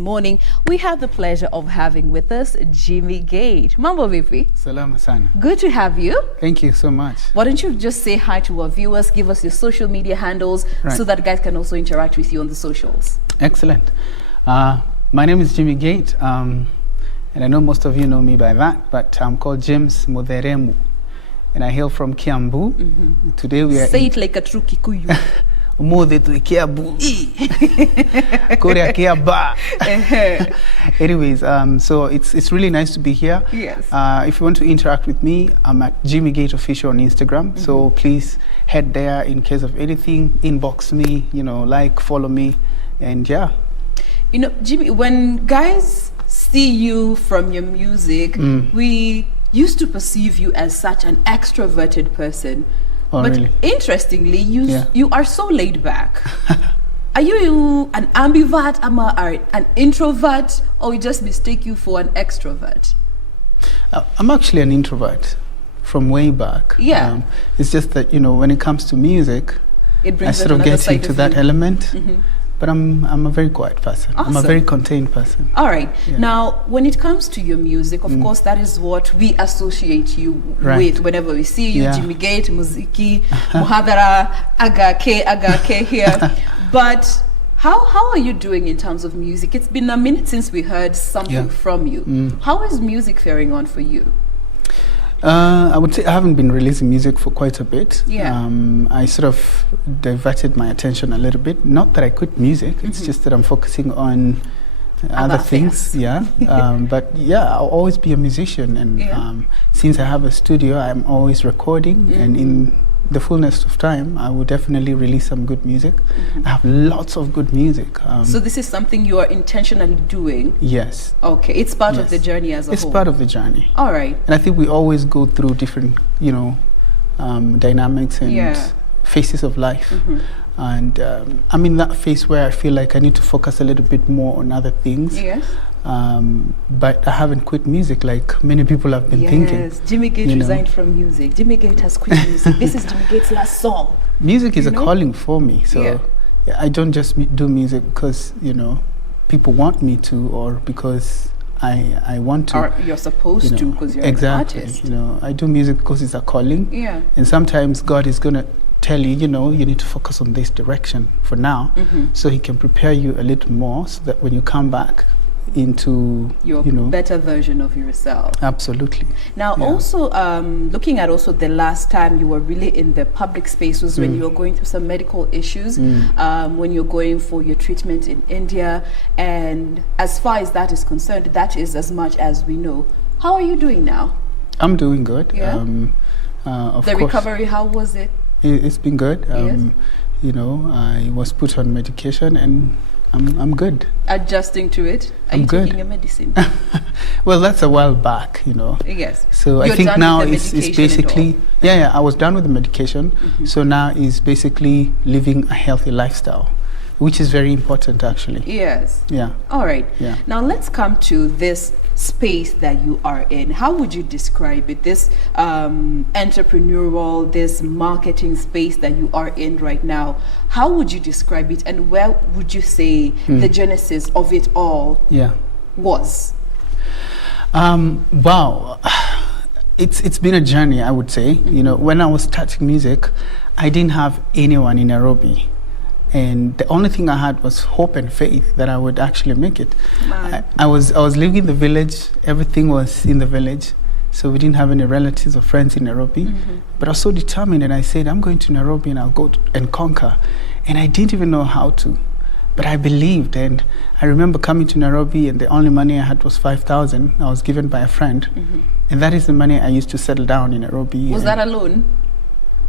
morning, we have the pleasure of having with us Jimmy Gait. Mambo vipi? Salama sana. Good to have you. Thank you so much. Why don't you just say hi to our viewers, give us your social media handles so that guys can also interact with you on the socials. Excellent. My name is Jimmy Gait, and I know most of you know me by that, but I'm called James Muderemu, and I hail from Kiambu. Today we are Say it like a true Kikuyu. Anyways, so it's really nice to be here. Yes. If you want to interact with me, I'm at Jimmy Gait Official on Instagram. So please head there in case of anything. Inbox me, like, follow me, and yeah. Jimmy, when guys see you from your music, we used to perceive you as such an extroverted person. Oh, but really? Interestingly, you are so laid back. Are you an ambivert, an introvert, or we just mistake you for an extrovert? I'm actually an introvert from way back. Yeah. It's just that, when it comes to music, I sort of get into that element. But I'm a very quiet person. Awesome. I'm a very contained person. All right. Yeah. Now, when it comes to your music, of course, that is what we associate you with whenever we see you, Jimmy Gait, Muziki, Muhadara, Agake here. But how are you doing in terms of music? It's been a minute since we heard something from you. How is music faring on for you? I would say I haven't been releasing music for quite a bit. Yeah. I sort of diverted my attention a little bit. Not that I quit music, it's just that I'm focusing on other things. Yeah. But yeah, I'll always be a musician. And since I have a studio, I'm always recording. And in the fullness of time, I will definitely release some good music. I have lots of good music. So this is something you are intentionally doing? Yes. Okay, it's part of the journey as a whole? It's part of the journey. All right. And I think we always go through different, dynamics and phases of life. And I'm in that phase where I feel like I need to focus a little bit more on other things. Yes. But I haven't quit music like many people have been thinking. Yes, Jimmy Gait resigned from music. Jimmy Gait has quit music. This is Jimmy Gait's last song. Music is a calling for me. So I don't just do music because, people want me to, or because I want to. Or you're supposed to because you're an artist. I do music because it's a calling. Yeah. And sometimes God is going to tell you, you need to focus on this direction for now, so he can prepare you a little more so that when you come back into your better version of yourself. Absolutely. Now also looking at also the last time you were really in the public space was when you were going through some medical issues, when you're going for your treatment in India, and as far as that is concerned, that is as much as we know. How are you doing now? I'm doing good. Yeah. Of the course, recovery, how was it? It's been good. Yes. I was put on medication and I'm good. Adjusting to it? Are you taking your medicine? Well, that's a while back, Yes. So I think now it's basically, I was done with the medication. So now is basically living a healthy lifestyle, which is very important actually. Yes. Yeah. All right. Yeah. Now let's come to this space that you are in. How would you describe it, this entrepreneurial, this marketing space that you are in right now? How would you describe it, and where would you say the genesis of it all was? Wow, it's been a journey, I would say. When I was starting music, I didn't have anyone in Nairobi. And the only thing I had was hope and faith that I would actually make it. I was living in the village. Everything was in the village. So we didn't have any relatives or friends in Nairobi. But I was so determined, and I said, I'm going to Nairobi and I'll go and conquer. And I didn't even know how to. But I believed. And I remember coming to Nairobi, and the only money I had was 5,000. I was given by a friend. And that is the money I used to settle down in Nairobi. Was that a loan?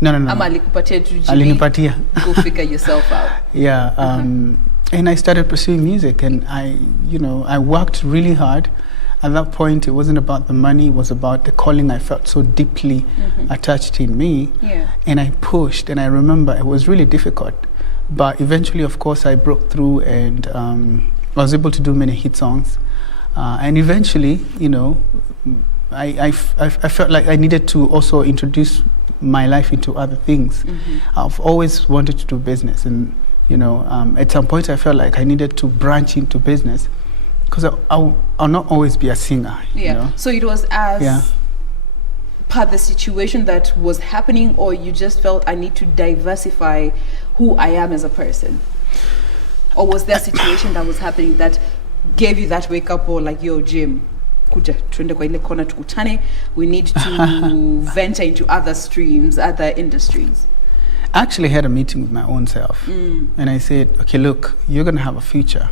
No. Alinipatia. Go figure yourself out. Yeah. And I started pursuing music, and I worked really hard. At that point, it wasn't about the money, it was about the calling I felt so deeply attached in me. Yeah. And I pushed, and I remember it was really difficult. But eventually, of course, I broke through, and I was able to do many hit songs. And eventually, I felt like I needed to also introduce my life into other things. I've always wanted to do business, and at some point I felt like I needed to branch into business. because I'll not always be a singer. Yeah. You know? So it was as per the situation that was happening, or you just felt I need to diversify who I am as a person? Or was there a situation that was happening that gave you that wake up, or like, yo, Jim, kuja tuende kwa ile kona tukutane, we need to venture into other streams, other industries? I actually had a meeting with my own self, and I said, okay, look, you're going to have a future.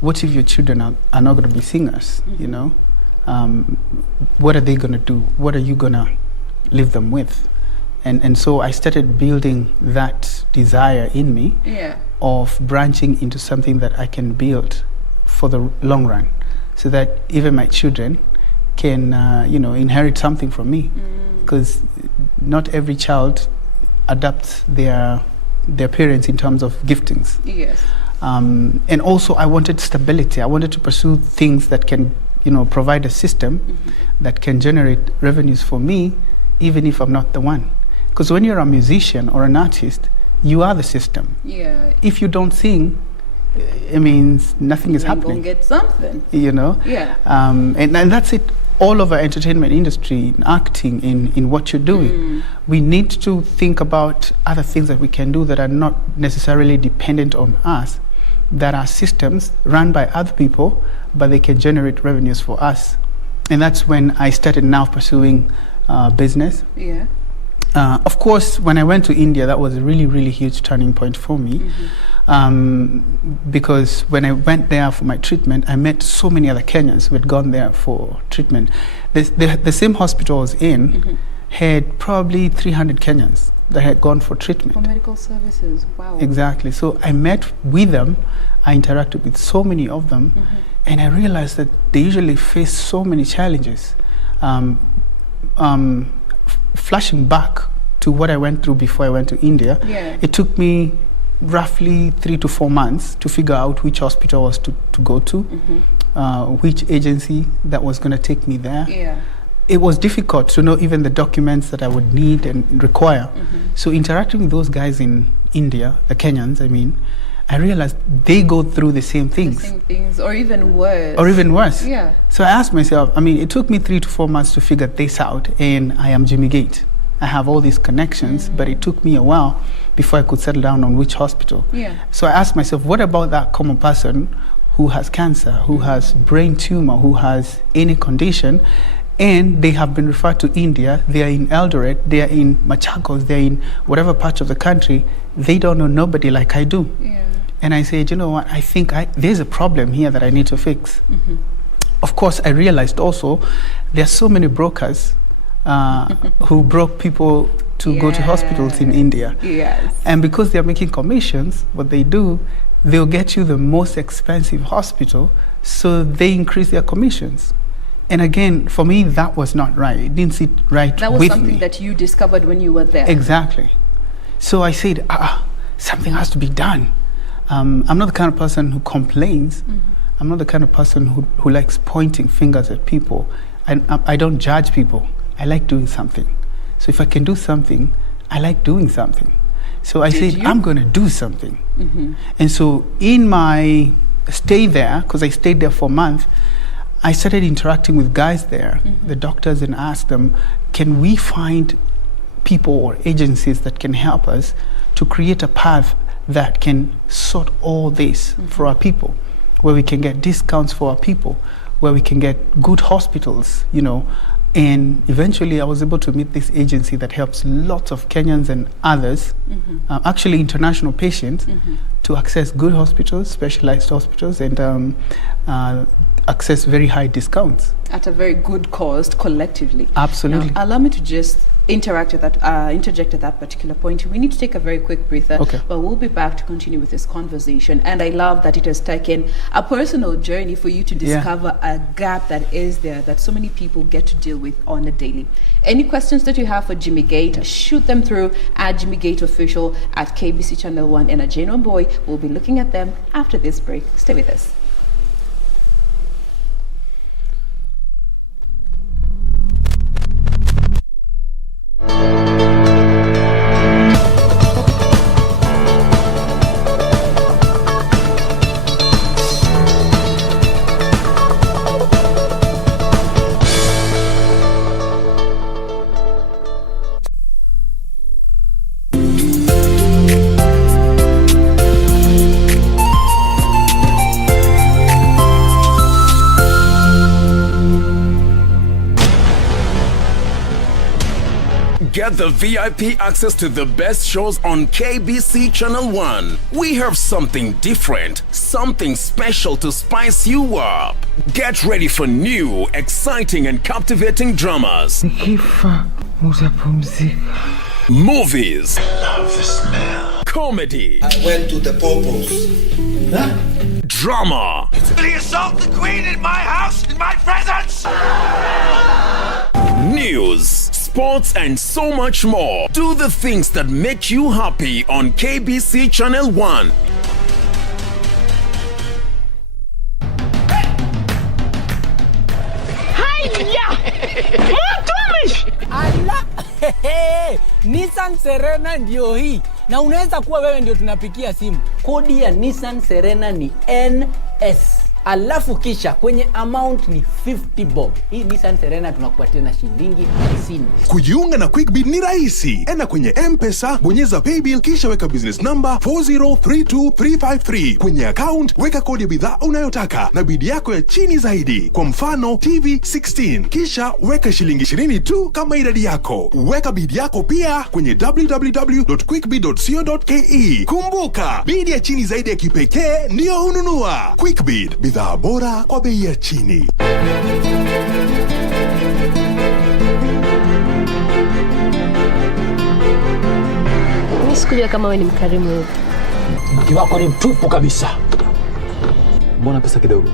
What if your children are not going to be singers, you know? What are they going to do? What are you going to leave them with? And so I started building that desire in me of branching into something that I can build for the long run, so that even my children can, inherit something from me. Because not every child adapts their parents in terms of giftings. Yes. And also I wanted stability. I wanted to pursue things that can, provide a system that can generate revenues for me, even if I'm not the one. Because when you're a musician or an artist, you are the system. Yeah. If you don't sing, it means nothing is happening. You get something. Yeah. And that's it all over entertainment industry, in acting, in what you're doing. We need to think about other things that we can do that are not necessarily dependent on us, that are systems run by other people, but they can generate revenues for us. And that's when I started now pursuing business. Yeah. Of course, when I went to India, that was a really, really huge turning point for me. Because when I went there for my treatment, I met so many other Kenyans who had gone there for treatment. The same hospital I was in had probably 300 Kenyans that had gone for treatment. For medical services, wow. Exactly. So I met with them, I interacted with so many of them, and I realized that they usually face so many challenges. Flashing back to what I went through before I went to India, it took me roughly 3 to 4 months to figure out which hospital was to go to, which agency that was going to take me there. Yeah. It was difficult to know even the documents that I would need and require. So interacting with those guys in India, the Kenyans, I realized they go through the same things. The same things, or even worse. Or even worse. Yeah. So I asked myself, it took me 3 to 4 months to figure this out, and I am Jimmy Gait. I have all these connections, but it took me a while before I could settle down on which hospital. Yeah. So I asked myself, what about that common person who has cancer, who has brain tumor, who has any condition, and they have been referred to India, they are in Eldoret, they are in Machakos, they are in whatever part of the country, they don't know nobody like I do. Yeah. And I said, you know what, I think there's a problem here that I need to fix. Of course, I realized also there are so many brokers who broke people to go to hospitals in India. Yes. And because they're making commissions, what they do, they'll get you the most expensive hospital, so they increase their commissions. And again, for me, that was not right. It didn't sit right with me. That was something that you discovered when you were there. Exactly. So I said, something has to be done. I'm not the kind of person who complains. I'm not the kind of person who likes pointing fingers at people. I don't judge people. I like doing something. So if I can do something, I like doing something. So I said, I'm going to do something. And so in my stay there, because I stayed there for a month, I started interacting with guys there, the doctors, and asked them, can we find people or agencies that can help us to create a path that can sort all this for our people, where we can get discounts for our people, where we can get good hospitals, And eventually I was able to meet this agency that helps lots of Kenyans and others, actually international patients, to access good hospitals, specialized hospitals, and access very high discounts. At a very good cost collectively. Absolutely. Now, allow me to just interject at that particular point. We need to take a very quick breather, but we'll be back to continue with this conversation. And I love that it has taken a personal journey for you to discover a gap that is there, that so many people get to deal with on a daily. Any questions that you have for Jimmy Gait, shoot them through at Jimmy Gait Official, at KBC Channel 1, and at Jain Wambui. We'll be looking at them after this break. Stay with us. get the VIP access to the best shows on KBC Channel 1. We have something different, something special to spice you up. Get ready for new, exciting and captivating dramas. Movies. I love the smell. Comedy. I went to the Popos. Huh? Drama. Did he assault the Queen in my house, in my presence? News, sports, and so much more. Do the things that make you happy on KBC Channel 1. Ala, Nissan Serena ndio hii. Na unaweza kuwa wewe ndio tunapikia simu. Kodi ya Nissan Serena ni NS. Alafu kisha kwenye amount ni 50 bob. Hii Nissan Serena tunakupatia na shilingi 50. Kujiunga na QuickBid ni rahisi. Enda kwenye M-Pesa, bonyeza paybill kisha weka business number 4032353. Kwenye account weka kodi ya bidhaa unayotaka na bid yako ya chini zaidi. Kwa mfano TV 16. Kisha weka shilingi 20 tu kama idadi yako. Weka bid yako pia kwenye www.quickbid.co.ke. Kumbuka, bid ya chini zaidi ya kipekee ndio hununua. QuickBid, bidhaa bora kwa bei ya chini. Mimi sikujua kama wewe ni mkarimu hivi. Mke wako ni mtupu kabisa. Mbona pesa kidogo?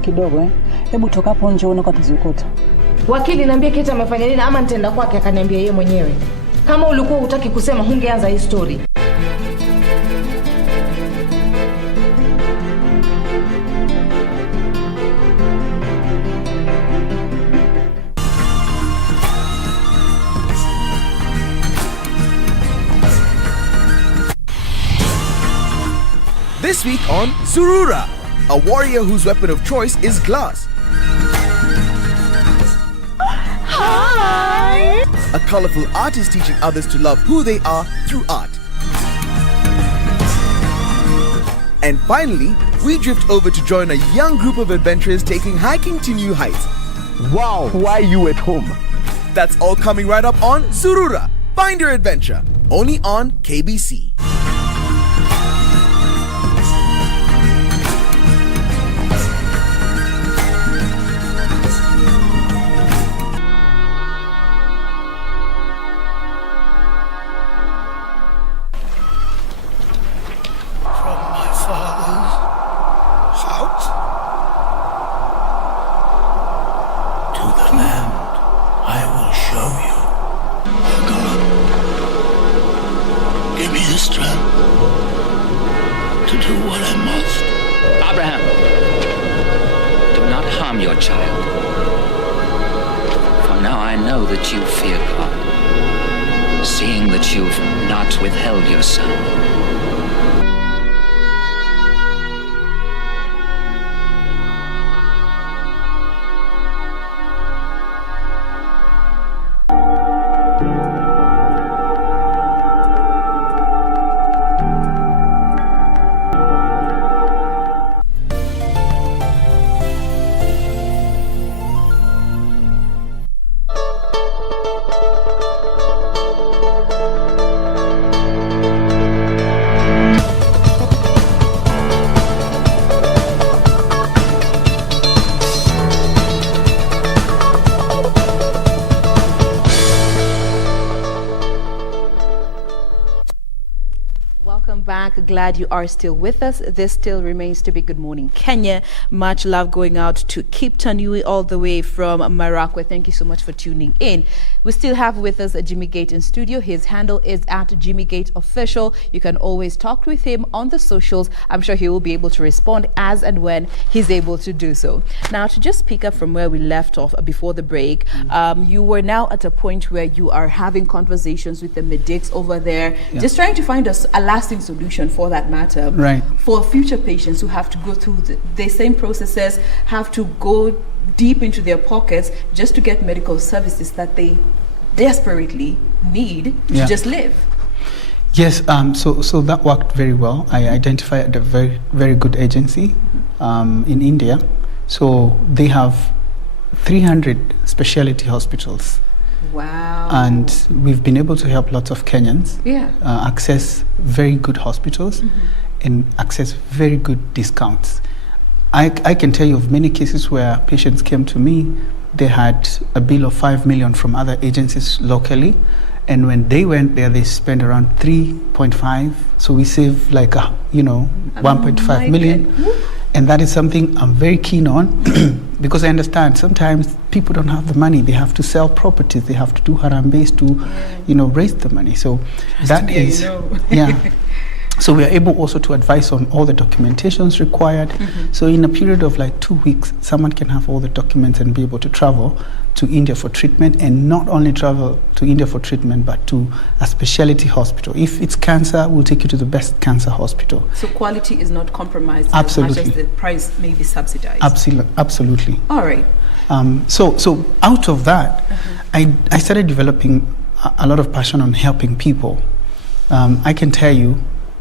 Kidogo eh? Hebu toka hapo nje uone kwa tuzikuta. Wakili niambie Kate amefanya nini ama nitaenda kwake akaniambia yeye mwenyewe. Kama ulikuwa hutaki kusema hungeanza hii story. This week on Surura, a warrior whose weapon of choice is glass. Hi! A colorful artist teaching others to love who they are through art. And finally, we drift over to join a young group of adventurers taking hiking to new heights. Wow, why you at home? That's all coming right up on Surura. Find your adventure. Only on KBC. Glad you are still with us. This still remains to be Good Morning Kenya. Much love going out to Kip Tanui all the way from Morocco. Thank you so much for tuning in. We still have with us Jimmy Gait in studio. His handle is at Jimmy Gait Official. You can always talk with him on the socials. I'm sure he will be able to respond as and when he's able to do so. Now, to just pick up from where we left off before the break, you were now at a point where you are having conversations with the medics over there, just trying to find a lasting solution for that matter, right? For future patients who have to go through the same processes, have to go deep into their pockets just to get medical services that they desperately need to just live. Yes, so that worked very well. I identified a very, very good agency in India. So they have 300 specialty hospitals. Wow. And we've been able to help lots of Kenyans access very good hospitals and access very good discounts. I can tell you of many cases where patients came to me, they had a bill of 5 million from other agencies locally, and when they went there, they spent around 3.5. So we save like 1.5 million. And that is something I'm very keen on because I understand sometimes people don't have the money. They have to sell properties. They have to do harambes to, raise the money. So that is, So we are able also to advise on all the documentations required. So in a period of like 2 weeks, someone can have all the documents and be able to travel to India for treatment, and not only travel to India for treatment, but to a specialty hospital. If it's cancer, we'll take you to the best cancer hospital. So quality is not compromised Absolutely. as much as the price may be subsidized. Absolutely. All right. So out of that, I started developing a lot of passion on helping people. I can tell you,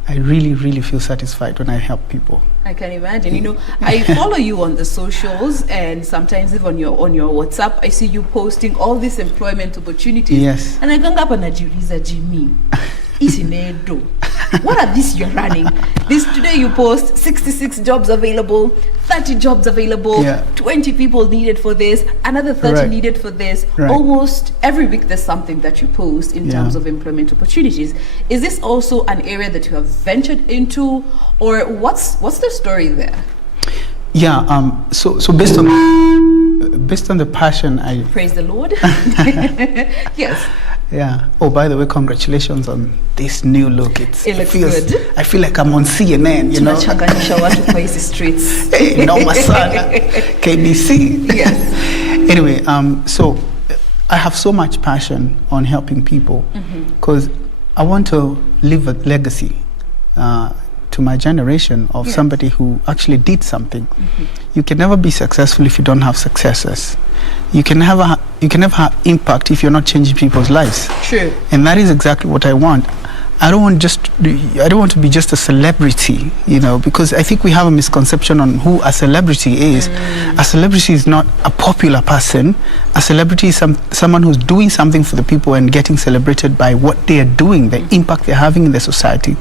I really, really feel satisfied when I help people. I can imagine. I follow you on the socials, and sometimes even on your WhatsApp, I see you posting all these employment opportunities. Yes. And I gang up and najiuliza, Jimmy, isinedo. What are these you're running? Today you post 66 jobs available, 30 jobs available, 20 people needed for this, another 30 needed for this. Almost every week there's something that you post in terms of employment opportunities. Is this also an area that you have ventured into, or what's the story there? Yeah, so based on the passion, I praise the Lord. Yes. Yeah. Oh, by the way, congratulations on this new look. It looks good. I feel like I'm on CNN, streets. Hey, no, my son. KBC. Yes. Anyway, so I have so much passion on helping people because I want to leave a legacy to my generation of somebody who actually did something. You can never be successful if you don't have successors. You can never have impact if you're not changing people's lives. True. And that is exactly what I want. I don't want to be just a celebrity, because I think we have a misconception on who a celebrity is. A celebrity is not a popular person. A celebrity is someone who's doing something for the people and getting celebrated by what they are doing, the impact they're having in the society.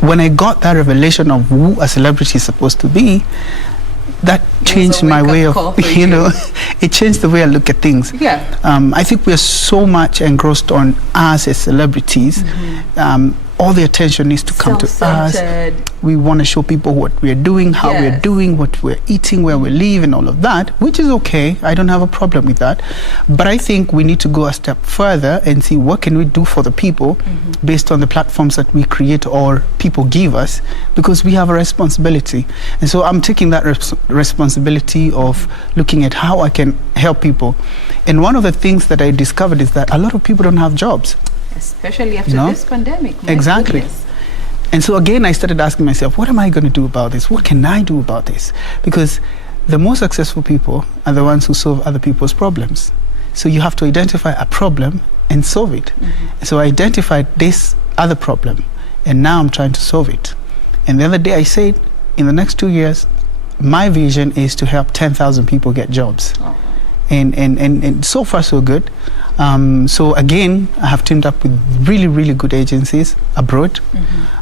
When I got that revelation of who a celebrity is supposed to be, that changed my way of, it changed the way I look at things. Yeah. I think we are so much engrossed on us as celebrities. All the attention needs to come to us. We want to show people what we're doing, how we're doing, what we're eating, where we live, and all of that, which is okay. I don't have a problem with that. But I think we need to go a step further and see what can we do for the people based on the platforms that we create or people give us, because we have a responsibility. And so I'm taking that responsibility of looking at how I can help people. And one of the things that I discovered is that a lot of people don't have jobs. Especially after this pandemic. Exactly. Goodness. And so again, I started asking myself, what am I going to do about this? What can I do about this? Because the most successful people are the ones who solve other people's problems. So you have to identify a problem and solve it. So I identified this other problem, and now I'm trying to solve it. And the other day I said, in the next 2 years, my vision is to help 10,000 people get jobs. And so far so good. So again, I have teamed up with really, really good agencies abroad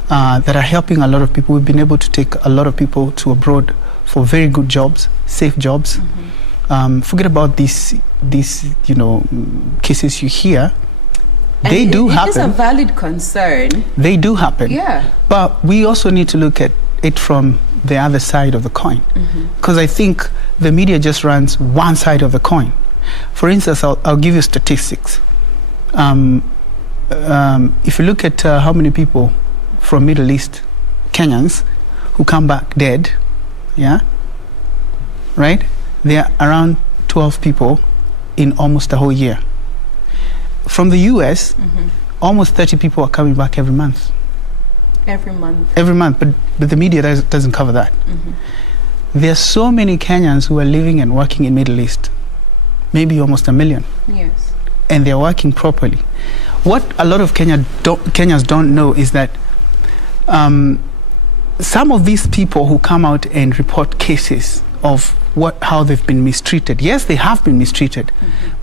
that are helping a lot of people. We've been able to take a lot of people to abroad for very good jobs, safe jobs. Forget about these cases you hear. They do happen. It is a valid concern. They do happen. Yeah. But we also need to look at it from the other side of the coin, because I think the media just runs one side of the coin. For instance, I'll give you statistics. If you look at how many people from Middle East, Kenyans, who come back dead, right? There are around 12 people in almost a whole year. From the US, almost 30 people are coming back every month. Every month. Every month, but the media doesn't cover that. There are so many Kenyans who are living and working in Middle East, maybe almost 1 million. Yes. And they're working properly. What a lot of Kenyans don't know is that some of these people who come out and report cases of how they've been mistreated. Yes, they have been mistreated,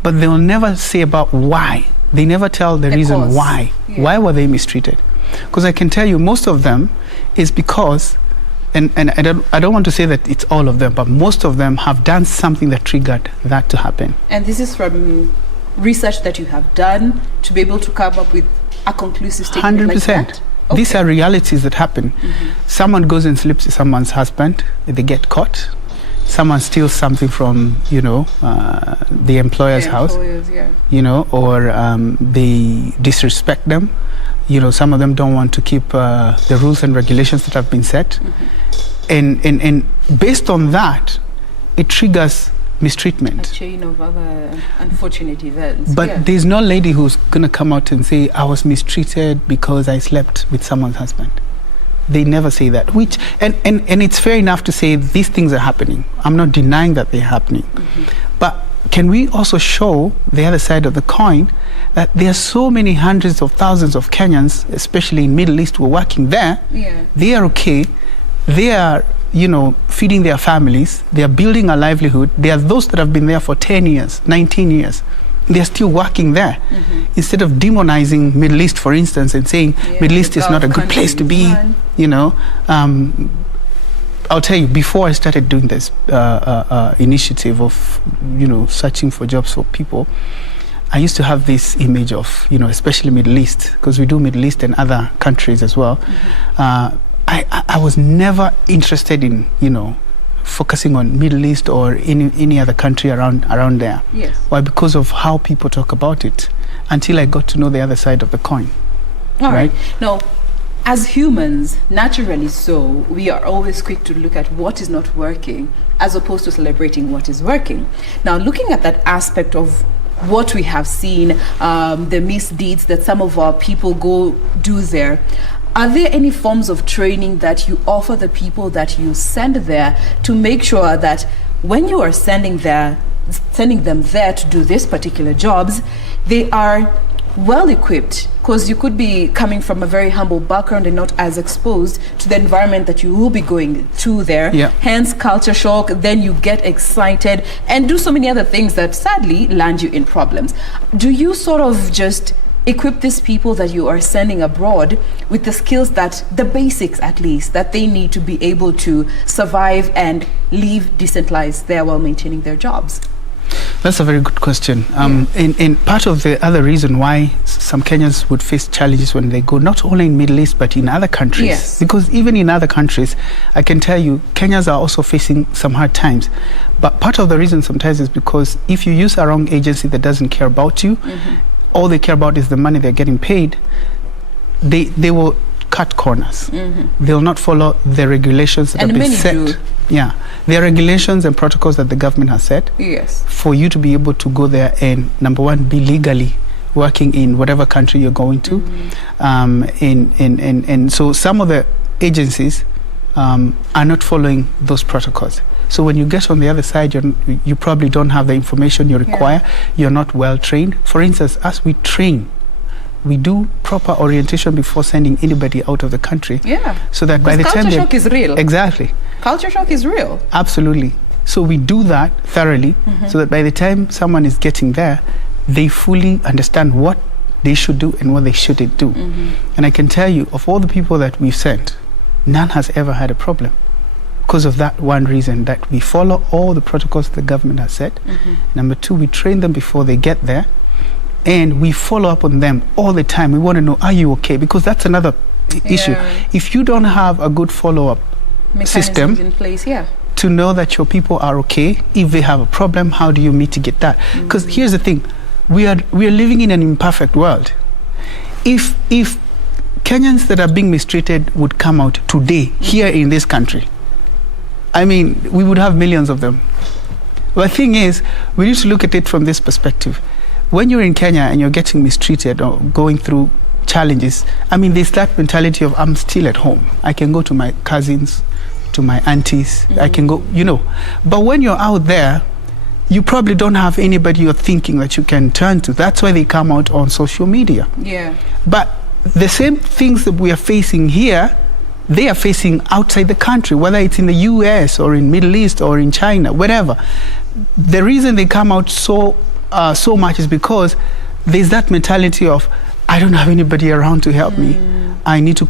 but they'll never say about why. They never tell the reason cause. Why. Yeah. Why were they mistreated? Because I can tell you most of them is because, and I don't want to say that it's all of them, but most of them have done something that triggered that to happen. And this is from research that you have done to be able to come up with a conclusive statement 100%. Like that? Okay. These are realities that happen. Someone goes and sleeps with someone's husband, they get caught. Someone steals something from, the employer's house, or they disrespect them. Some of them don't want to keep the rules and regulations that have been set. And based on that, it triggers mistreatment. A chain of other unfortunate events. But there's no lady who's going to come out and say, I was mistreated because I slept with someone's husband. They never say that. And it's fair enough to say these things are happening. I'm not denying that they're happening. But can we also show the other side of the coin that there are so many hundreds of thousands of Kenyans, especially in Middle East, who are working there. Yeah. They are okay. They are, feeding their families. They are building a livelihood. There are those that have been there for 10 years, 19 years. They're still working there. Instead of demonizing Middle East, for instance, and saying Middle East is not a good place to be, I'll tell you, before I started doing this initiative of, searching for jobs for people, I used to have this image of, especially Middle East, because we do Middle East and other countries as well. I was never interested in, focusing on Middle East or any other country around there. Yes. Why? Because of how people talk about it, until I got to know the other side of the coin. All right. Now, as humans, naturally so, we are always quick to look at what is not working as opposed to celebrating what is working. Now, looking at that aspect of what we have seen, the misdeeds that some of our people do there, are there any forms of training that you offer the people that you send there to make sure that when you are sending them there to do this particular jobs, they are well equipped? Because you could be coming from a very humble background and not as exposed to the environment that you will be going to there. Hence culture shock, then you get excited and do so many other things that sadly land you in problems. Do you sort of just equip these people that you are sending abroad with the skills, that the basics at least, that they need to be able to survive and live decent lives there while maintaining their jobs? That's a very good question. In part of the other reason why some Kenyans would face challenges when they go, not only in Middle East, but in other countries. Yes. Because even in other countries, I can tell you, Kenyans are also facing some hard times. But part of the reason sometimes is because if you use a wrong agency that doesn't care about you, all they care about is the money they're getting paid, they will cut corners. They'll not follow the regulations that have been set. Yeah, there are regulations and protocols that the government has set for you to be able to go there and, number one, be legally working in whatever country you're going to. And so some of the agencies are not following those protocols. So when you get on the other side, you probably don't have the information you require. You're not well trained. For instance, as we train, we do proper orientation before sending anybody out of the country. So that by the time culture shock is real. Exactly. Culture shock is real. Absolutely. So we do that thoroughly, so that by the time someone is getting there, they fully understand what they should do and what they shouldn't do. And I can tell you, of all the people that we've sent, none has ever had a problem. Because of that one reason, that we follow all the protocols the government has set. Number two, we train them before they get there, and we follow up on them all the time. We want to know, are you okay? Because that's another issue. If you don't have a good follow-up system in place, to know that your people are okay, if they have a problem, how do you mitigate that? Because here's the thing, we are living in an imperfect world. If Kenyans that are being mistreated would come out today here in this country, I mean, we would have millions of them. The thing is, we need to look at it from this perspective. When you're in Kenya and you're getting mistreated or going through challenges, I mean, there's that mentality of, I'm still at home. I can go to my cousins, to my aunties, I can go, But when you're out there, you probably don't have anybody you're thinking that you can turn to. That's why they come out on social media. But the same things that we are facing here, they are facing outside the country, whether it's in the US or in Middle East or in China, whatever. The reason they come out so much is because there's that mentality of, I don't have anybody around to help me. I need to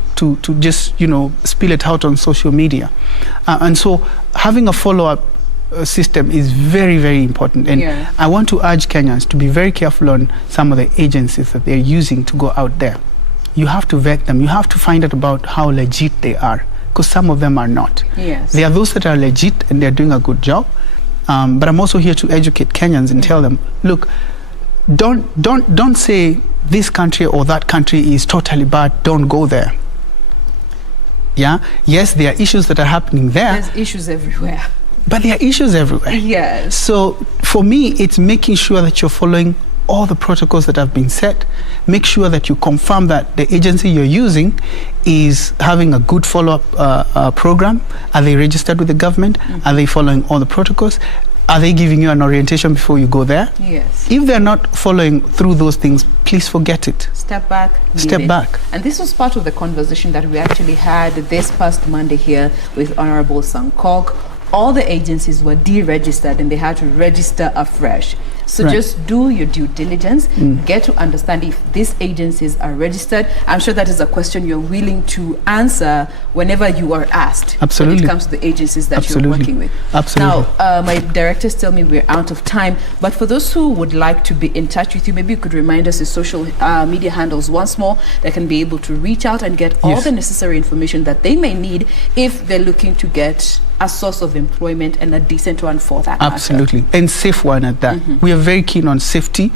just, spill it out on social media. And so having a follow-up system is very, very important. And I want to urge Kenyans to be very careful on some of the agencies that they're using to go out there. You have to vet them. You have to find out about how legit they are, because some of them are not. Yes. There are those that are legit and they're doing a good job. But I'm also here to educate Kenyans and tell them, look, don't say this country or that country is totally bad, don't go there. Yeah, yes, there are issues that are happening there. There's issues everywhere. But there are issues everywhere. Yes. So for me, it's making sure that you're following all the protocols that have been set. Make sure that you confirm that the agency you're using is having a good follow-up program. Are they registered with the government? Are they following all the protocols? Are they giving you an orientation before you go there? Yes. If they're not following through those things, please forget it. Step back. Step back. And this was part of the conversation that we actually had this past Monday here with Honorable Sankok. All the agencies were deregistered and they had to register afresh. So just do your due diligence, get to understand if these agencies are registered. I'm sure that is a question you're willing to answer whenever you are asked. Absolutely. When it comes to the agencies that you're working with. Absolutely. Now, my directors tell me we're out of time, but for those who would like to be in touch with you, maybe you could remind us the social media handles once more that can be able to reach out and get all the necessary information that they may need if they're looking to get a source of employment and a decent one for that matter. Absolutely. And safe one at that. We are very keen on safety.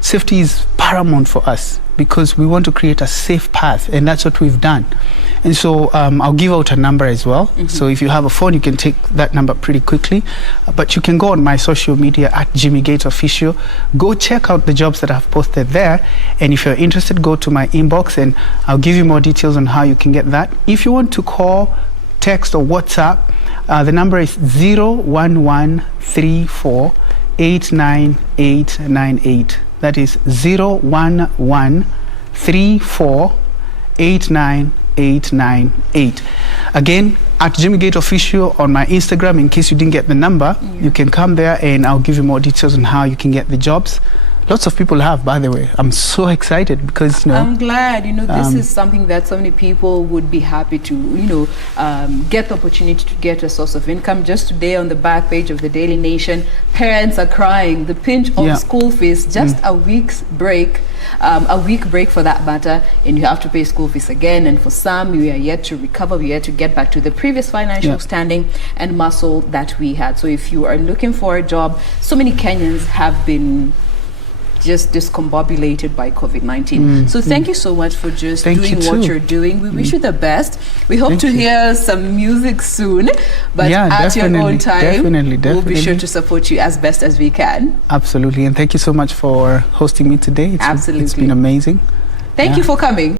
Safety is paramount for us because we want to create a safe path, and that's what we've done. And so I'll give out a number as well. So if you have a phone, you can take that number pretty quickly. But you can go on my social media at Jimmy Gait Official. Go check out the jobs that I've posted there. And if you're interested, go to my inbox and I'll give you more details on how you can get that. If you want to call, text or WhatsApp, the number is 01134 89898. That is 01134 89898. Again, at Jimmy Gait Official on my Instagram. In case you didn't get the number, you can come there and I'll give you more details on how you can get the jobs. Lots of people have, by the way. I'm so excited because, I'm glad, this is something that so many people would be happy to, get the opportunity to get a source of income. Just today on the back page of the Daily Nation, parents are crying. The pinch of school fees, just a week's break, a week break for that matter, and you have to pay school fees again. And for some, we are yet to recover. We are yet to get back to the previous financial standing and muscle that we had. So if you are looking for a job, so many Kenyans have been just discombobulated by COVID-19. So thank you so much for just doing what you're doing. We wish you the best. We hope to hear some music soon, but at your own time, definitely. We'll be sure to support you as best as we can. Absolutely. And thank you so much for hosting me today. It's been amazing. Thank you for coming.